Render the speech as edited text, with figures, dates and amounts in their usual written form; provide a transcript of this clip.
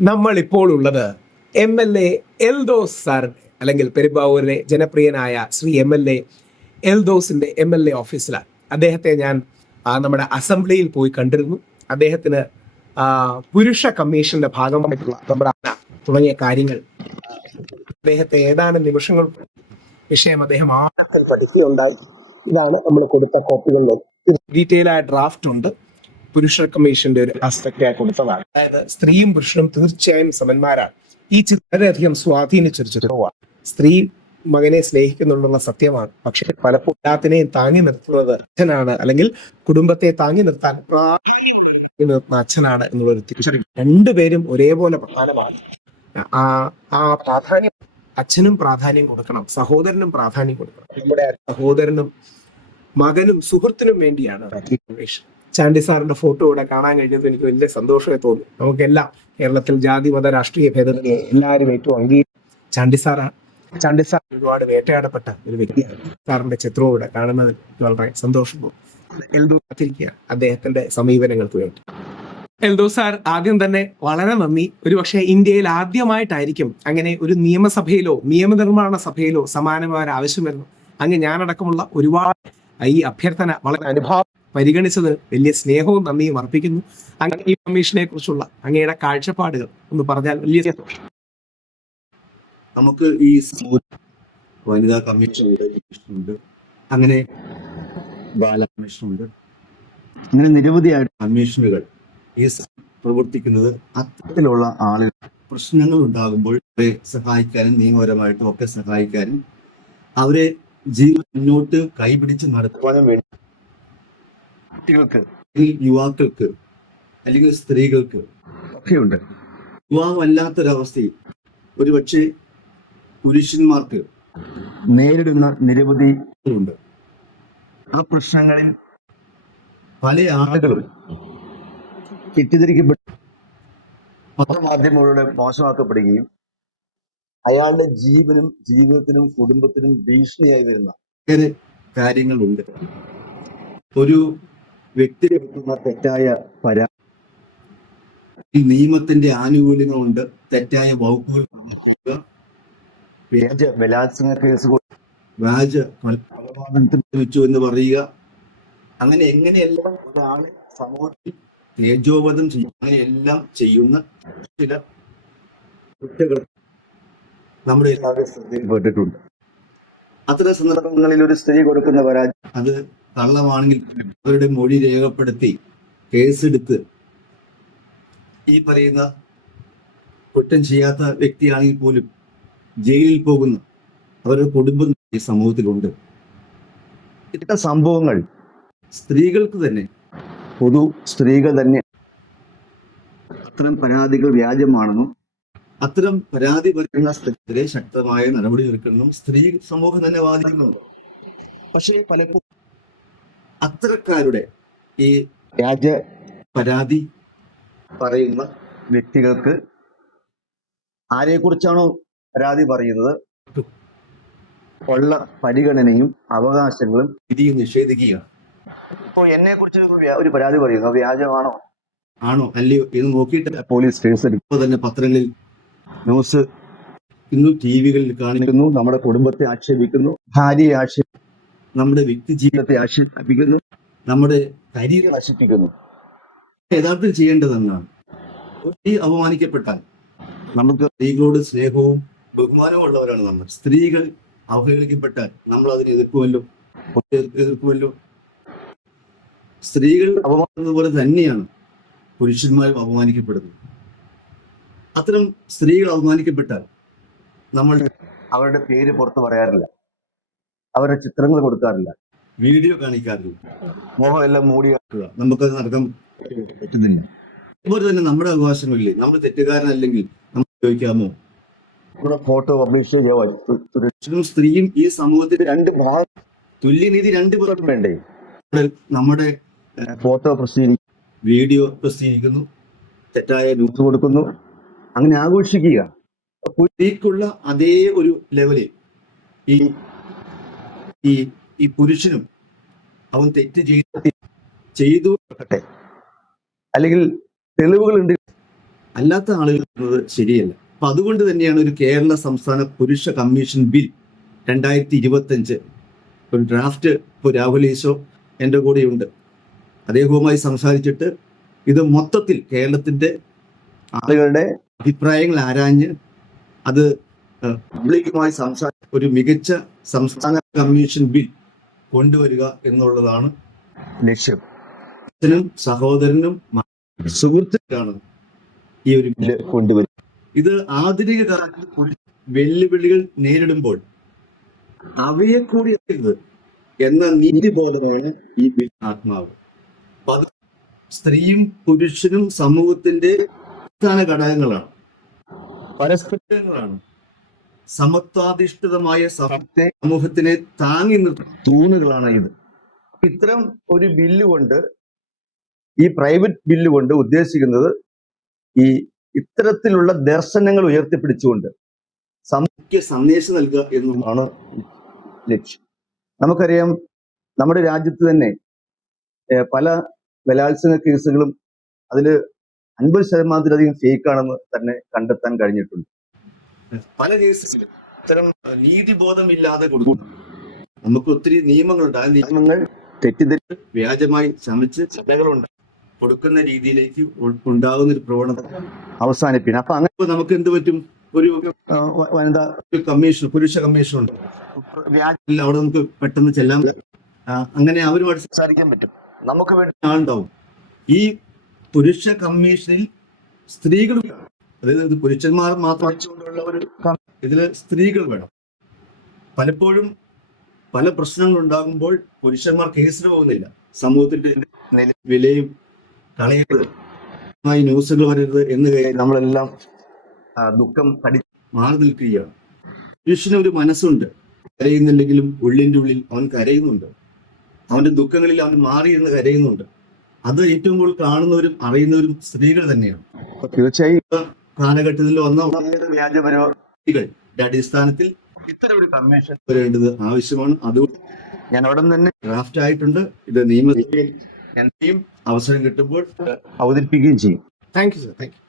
നമ്മൾ ഇപ്പോൾ ഉള്ളത് MLA എൽദോസ് സാറിന്റെ അല്ലെങ്കിൽ പെരുമ്പാവൂരിലെ ജനപ്രിയനായ ശ്രീ MLA എൽദോസിന്റെ MLA ഓഫീസിലാണ്. അദ്ദേഹത്തെ ഞാൻ നമ്മുടെ അസംബ്ലിയിൽ പോയി കണ്ടിരുന്നു. അദ്ദേഹത്തിന് പുരുഷ കമ്മീഷന്റെ ഭാഗമായിട്ടുള്ള നമ്മുടെ തുടങ്ങിയ കാര്യങ്ങൾ അദ്ദേഹത്തെ ഏതാനും നിമിഷങ്ങൾ വിഷയം അദ്ദേഹം ആഴത്തിൽ പഠിക്കുകയുണ്ടായി. ഇതാണ് നമ്മൾ കൊടുത്ത കോപ്പികളിൽ ഡീറ്റെയിൽ ആയ ഡ്രാഫ്റ്റ് ഉണ്ട്. പുരുഷ കമ്മീഷന്റെ ഒരു ആസ്പെക്റ്റ് ആയി കൊടുത്തതാണ്. അതായത് സ്ത്രീയും പുരുഷനും തീർച്ചയായും സമന്മാരാണ്. ഈ വളരെയധികം സ്വാധീനിച്ചൊരു ചിത്രമാണ്. സ്ത്രീ മകനെ സ്നേഹിക്കുന്നുണ്ടുള്ള സത്യമാണ്. പക്ഷെ പലപ്പോഴും എല്ലാത്തിനെയും താങ്ങി നിർത്തുന്നത് അച്ഛനാണ്, അല്ലെങ്കിൽ കുടുംബത്തെ താങ്ങി നിർത്താൻ നിർത്തുന്ന അച്ഛനാണ് എന്നുള്ളൊരു തിരിച്ചറിവ്. രണ്ടുപേരും ഒരേപോലെ പ്രധാനമാണ്. ആ പ്രാധാന്യം അച്ഛനും പ്രാധാന്യം കൊടുക്കണം, സഹോദരനും പ്രാധാന്യം കൊടുക്കണം. നമ്മുടെ സഹോദരനും മകനും സുഹൃത്തിനും വേണ്ടിയാണ് ചാണ്ടി സാറിന്റെ ഫോട്ടോ ഇവിടെ കാണാൻ കഴിഞ്ഞത് എനിക്ക് വലിയ സന്തോഷമായി തോന്നി. നമുക്കെല്ലാം കേരളത്തിൽ ജാതി മത രാഷ്ട്രീയ ഭേദഗതിയെ എല്ലാവരും ഏറ്റവും ചാണ്ടി സാറാണ്. ചാണ്ടി സാർ ഒരുപാട് വേട്ടയാടപ്പെട്ട ഒരു വ്യക്തിയാണ്. സാറിന്റെ ചിത്രവും ഇവിടെ കാണുന്നതിൽ വളരെ സന്തോഷം തോന്നും. കാത്തിരിക്കുകയാണ് അദ്ദേഹത്തിന്റെ സമീപനങ്ങൾക്ക് വേണ്ടി. എൽദോസ് സാർ, ആദ്യം തന്നെ വളരെ നന്ദി. ഒരുപക്ഷെ ഇന്ത്യയിൽ ആദ്യമായിട്ടായിരിക്കും അങ്ങനെ ഒരു നിയമസഭയിലോ നിയമനിർമ്മാണ സഭയിലോ സമാനമായ ആവശ്യം വരുന്നു. അങ്ങ് ഞാനടക്കമുള്ള ഒരുപാട് ഈ അഭ്യർത്ഥന വളരെ അനുഭാവം പരിഗണിച്ചത് വലിയ സ്നേഹവും നന്ദിയും അർപ്പിക്കുന്നു. അങ്ങനെ ഈ കമ്മീഷനെ കുറിച്ചുള്ള അങ്ങയുടെ കാഴ്ചപ്പാടുകൾ ഒന്ന് പറഞ്ഞാൽ വലിയ സന്തോഷം. നമുക്ക് ഈ വനിതാ കമ്മീഷൻ ഉണ്ട്, അങ്ങനെ ബാല കമ്മീഷൻ ഉണ്ട്, അങ്ങനെ നിരവധിയായിട്ട് കമ്മീഷനുകൾ ഈ പ്രവർത്തിക്കുന്നത് അത്തരത്തിലുള്ള ആളുകൾ പ്രശ്നങ്ങൾ ഉണ്ടാകുമ്പോൾ അവരെ സഹായിക്കാനും നിയമപരമായിട്ടും ഒക്കെ സഹായിക്കാനും അവരെ ജീവിതം മുന്നോട്ട് കൈപിടിച്ച് നടത്തുവാനും വേണ്ടി കുട്ടികൾക്ക്, യുവാക്കൾക്ക് അല്ലെങ്കിൽ സ്ത്രീകൾക്ക് ഒക്കെയുണ്ട്. യുവാവല്ലാത്തൊരവസ്ഥയിൽ ഒരുപക്ഷെ പുരുഷന്മാർക്ക് നേരിടുന്ന നിരവധി ഉണ്ട്. ആ പ്രശ്നങ്ങളിൽ പല ആളുകളും തെറ്റിദ്ധരിക്കപ്പെട്ട പത്രമാധ്യമങ്ങളുടെ മോശമാക്കപ്പെടുകയും അയാളുടെ ജീവനും ജീവിതത്തിനും കുടുംബത്തിനും ഭീഷണിയായി വരുന്ന ഒത്തിരി കാര്യങ്ങളുണ്ട്. ഒരു വ്യക്തി എടുക്കുന്ന തെറ്റായ നിയമത്തിന്റെ ആനുകൂല്യങ്ങളുണ്ട്, തെറ്റായ വകുപ്പുകൾ, വ്യാജ ബലാത്സംഗ കേസുകൾ, വ്യാജ കൊലപാതകത്തിന് വെച്ചു എന്ന് പറയുക, അങ്ങനെ എങ്ങനെയെല്ലാം ഒരാളെ സമൂഹത്തിൽ തേജോവധം ചെയ്യും, അങ്ങനെയെല്ലാം ചെയ്യുന്ന ചില കുറ്റകൃത്യം നമ്മുടെ എല്ലാവരും ശ്രദ്ധയിൽപ്പെട്ടിട്ടുണ്ട്. അത്തരം സന്ദർഭങ്ങളിൽ ഒരു സ്ത്രീ കൊടുക്കുന്ന പരാതി അത് കള്ളമാണെങ്കിൽ അവരുടെ മൊഴി രേഖപ്പെടുത്തി കേസെടുത്ത് ഈ പറയുന്ന കുറ്റം ചെയ്യാത്ത വ്യക്തിയാണെങ്കിൽ പോലും ജയിലിൽ പോകുന്ന അവരുടെ കുടുംബം ഈ സമൂഹത്തിലുണ്ട്. ഇത്തരം സംഭവങ്ങൾ സ്ത്രീകൾക്ക് തന്നെ, സ്ത്രീകൾ തന്നെ അത്തരം പരാതികൾ വ്യാജമാണെന്നും അത്തരം പരാതി പറയുന്ന സ്ത്രീകളെ ശക്തമായ നടപടി എടുക്കണം സ്ത്രീ സമൂഹം തന്നെ വാദിക്കുന്നുണ്ട്. പക്ഷേ പലപ്പോഴും അത്തരക്കാരുടെ ഈ വ്യാജ പരാതി പറയുന്ന വ്യക്തികൾക്ക് ആരെക്കുറിച്ചാണോ പരാതി പറയുന്നത് ഉള്ള പരിഗണനയും അവകാശങ്ങളും വിധിയും നിഷേധിക്കുകയാണ്. ഇപ്പോൾ എന്നെ കുറിച്ച് ഒരു പരാതി പറയുന്നു, വ്യാജമാണോ അല്ലയോ എന്ന് നോക്കിയിട്ട് പോലീസ് കേസെടുക്കുമ്പോൾ തന്നെ പത്രങ്ങളിൽ ന്യൂസ് ഇന്ന് ടിവികളിൽ കാണിക്കുന്നു, നമ്മുടെ കുടുംബത്തെ ആക്ഷേപിക്കുന്നു, ഭാര്യയെ ആക്ഷേപിക്കുന്നു, നമ്മുടെ വ്യക്തി ജീവിതത്തെ ആക്ഷേപിക്കുന്നു, നമ്മുടെ കരിയർ നശിപ്പിക്കുന്നു. യഥാർത്ഥത്തിൽ ചെയ്യേണ്ടതെന്നാണ്. സ്ത്രീ അപമാനിക്കപ്പെട്ടാൽ നമുക്ക് സ്ത്രീകളോട് സ്നേഹവും ബഹുമാനവും ഉള്ളവരാണ് നമ്മൾ. സ്ത്രീകൾ അവഹേളിക്കപ്പെട്ടാൽ നമ്മൾ അതിനെ എതിർക്കുമല്ലോ. സ്ത്രീകൾ അപമാനിക്കുന്നത് പോലെ തന്നെയാണ് പുരുഷന്മാരും അപമാനിക്കപ്പെടുന്നത്. അത്തരം സ്ത്രീകൾ അപമാനിക്കപ്പെട്ടാൽ നമ്മൾ അവരുടെ പേര് പുറത്ത് പറയാറില്ല, അവരുടെ ചിത്രങ്ങൾ കൊടുക്കാറില്ല, വീഡിയോ കാണിക്കാറില്ല, മുഖം എല്ലാം മൂടിയാക്കുക. നമുക്കത് നടക്കാൻ പറ്റുന്നില്ല. അതുപോലെ തന്നെ നമ്മുടെ അവകാശങ്ങളില്ലേ, നമ്മൾ തെറ്റുകാരനല്ലെങ്കിൽ നമ്മൾ ചോദിക്കാമോ, നമ്മുടെ ഫോട്ടോ പബ്ലിഷ് ചെയ്യാമോ? പുരുഷനും സ്ത്രീയും ഈ സമൂഹത്തിന്റെ രണ്ട് ഭാഗം തുല്യനീതി രണ്ടു പേർക്കും വേണ്ടേ? നമ്മുടെ ഫോട്ടോ പ്രസിദ്ധീകരിക്കുന്നു, വീഡിയോ പ്രസിദ്ധീകരിക്കുന്നു, തെറ്റായ ന്യൂസ് കൊടുക്കുന്നു, അങ്ങനെ ആഘോഷിക്കുക. സ്ത്രീക്കുള്ള അതേ ഒരു ലെവലിൽ ഈ പുരുഷനും അവൻ തെറ്റ് ചെയ്തു അല്ലെങ്കിൽ തെളിവുകളുണ്ട് അല്ലാത്ത ആളുകൾ ചെയ്യുന്നത് ശരിയല്ല. അപ്പൊ അതുകൊണ്ട് തന്നെയാണ് ഒരു കേരള സംസ്ഥാന പുരുഷ കമ്മീഷൻ ബിൽ 2025 ഒരു ഡ്രാഫ്റ്റ് ഇപ്പോൾ രാഹുൽ ഈശോ എൻ്റെ കൂടെയുണ്ട്. അദ്ദേഹവുമായി സംസാരിച്ചിട്ട് ഇത് മൊത്തത്തിൽ കേരളത്തിന്റെ ആളുകളുടെ അഭിപ്രായങ്ങൾ ആരാഞ്ഞ് അത് പബ്ലിക്കുമായി ഒരു മികച്ച സംസ്ഥാന കമ്മീഷൻ ബിൽ കൊണ്ടുവരിക എന്നുള്ളതാണ് ലക്ഷ്യം. അച്ഛനും സഹോദരനും സുഹൃത്തുക്കാണ് ഈ ഒരു ബില്ല് കൊണ്ടുവരിക. ഇത് ആധുനിക കാലത്ത് വെല്ലുവിളികൾ നേരിടുമ്പോൾ അവയെ കൂടി അറിയുന്നത് എന്ന നീതിബോധമാണ് ഈ ബിൽ ആത്മാവ്. അപ്പൊ അത് സ്ത്രീയും പുരുഷനും സമൂഹത്തിന്റെ അടിസ്ഥാന ഘടകങ്ങളാണ്, പരസ്പരങ്ങളാണ്. സമത്വാധിഷ്ഠിതമായ സമൂഹത്തിനെ താങ്ങി നിർത്തുന്ന തൂണുകളാണ് ഇത്. ഇത്തരം ഒരു ബില്ല് കൊണ്ട്, ഈ പ്രൈവറ്റ് ബില്ല് കൊണ്ട് ഉദ്ദേശിക്കുന്നത് ഈ ഇത്തരത്തിലുള്ള ദർശനങ്ങൾ ഉയർത്തിപ്പിടിച്ചുകൊണ്ട് സമൂഹ സന്ദേശം നൽകുക എന്നുള്ളതാണ് ലക്ഷ്യം. നമുക്കറിയാം, നമ്മുടെ രാജ്യത്ത് തന്നെ പല ബലാത്സംഗ കേസുകളും അതിൽ 50% ഫേക്കാണെന്ന് തന്നെ കണ്ടെത്താൻ കഴിഞ്ഞിട്ടുണ്ട്. പല കേസുകളിലും ഇത്തരം നീതിബോധമില്ലാതെ കൊടുക്കും. നമുക്ക് ഒത്തിരി നിയമങ്ങളുണ്ട്. ആ നിയമങ്ങൾ തെറ്റിദ്ധരിച്ച് വ്യാജമായി ചമച്ച് ചട്ടകളുണ്ട് കൊടുക്കുന്ന രീതിയിലേക്ക് ഉണ്ടാകുന്ന ഒരു പ്രവണത അവസാനിപ്പിക്കണം. അപ്പൊ അങ്ങനെ നമുക്ക് എന്ത് പറ്റും? ഒരു വനിതാ കമ്മീഷൻ, പുരുഷ കമ്മീഷൻ ഉണ്ട്, വ്യാജമില്ല, അവിടെ നമുക്ക് പെട്ടെന്ന് ചെല്ലാൻ, അങ്ങനെ അവരുമായിട്ട് സംസാരിക്കാൻ പറ്റും. നമുക്ക് വേണ്ടി ആളുണ്ടാവും. ഈ പുരുഷ കമ്മീഷനിൽ സ്ത്രീകൾ, അതായത് പുരുഷന്മാർ മാത്രമുള്ള ഒരു ഇതില് സ്ത്രീകൾ വേണം. പലപ്പോഴും പല പ്രശ്നങ്ങൾ ഉണ്ടാകുമ്പോൾ പുരുഷന്മാർ കേസിന് പോകുന്നില്ല. സമൂഹത്തിന്റെ വിലയും കളയരുത്, ന്യൂസുകൾ വരരുത് എന്ന് നമ്മളെല്ലാം ദുഃഖം മാറി നിൽക്കുകയാണ്. പുരുഷന് ഒരു മനസ്സുണ്ട്, കരയുന്നുണ്ടെങ്കിലും ഉള്ളിന്റെ ഉള്ളിൽ അവൻ കരയുന്നുണ്ട്. അവന്റെ ദുഃഖങ്ങളിൽ അവൻ മാറിയിരുന്ന് കരയുന്നുണ്ട്. അത് ഏറ്റവും കൂടുതൽ കാണുന്നവരും അറിയുന്നവരും സ്ത്രീകൾ തന്നെയാണ്. തീർച്ചയായും കാലഘട്ടത്തിൽ വന്ന വ്യാജപരിപാടികളുടെ അടിസ്ഥാനത്തിൽ ഇത്തരം ഒരു കമ്മീഷൻ വരേണ്ടത് ആവശ്യമാണ്. അതുകൊണ്ട് ഞാൻ അവിടെ തന്നെ ഡ്രാഫ്റ്റ് ആയിട്ടുണ്ട്. ഇത് നിയമസഭയിൽ ഞാൻ അവസരം കിട്ടുമ്പോൾ അവതരിപ്പിക്കുകയും ചെയ്യും. Thank you sir. Thank you.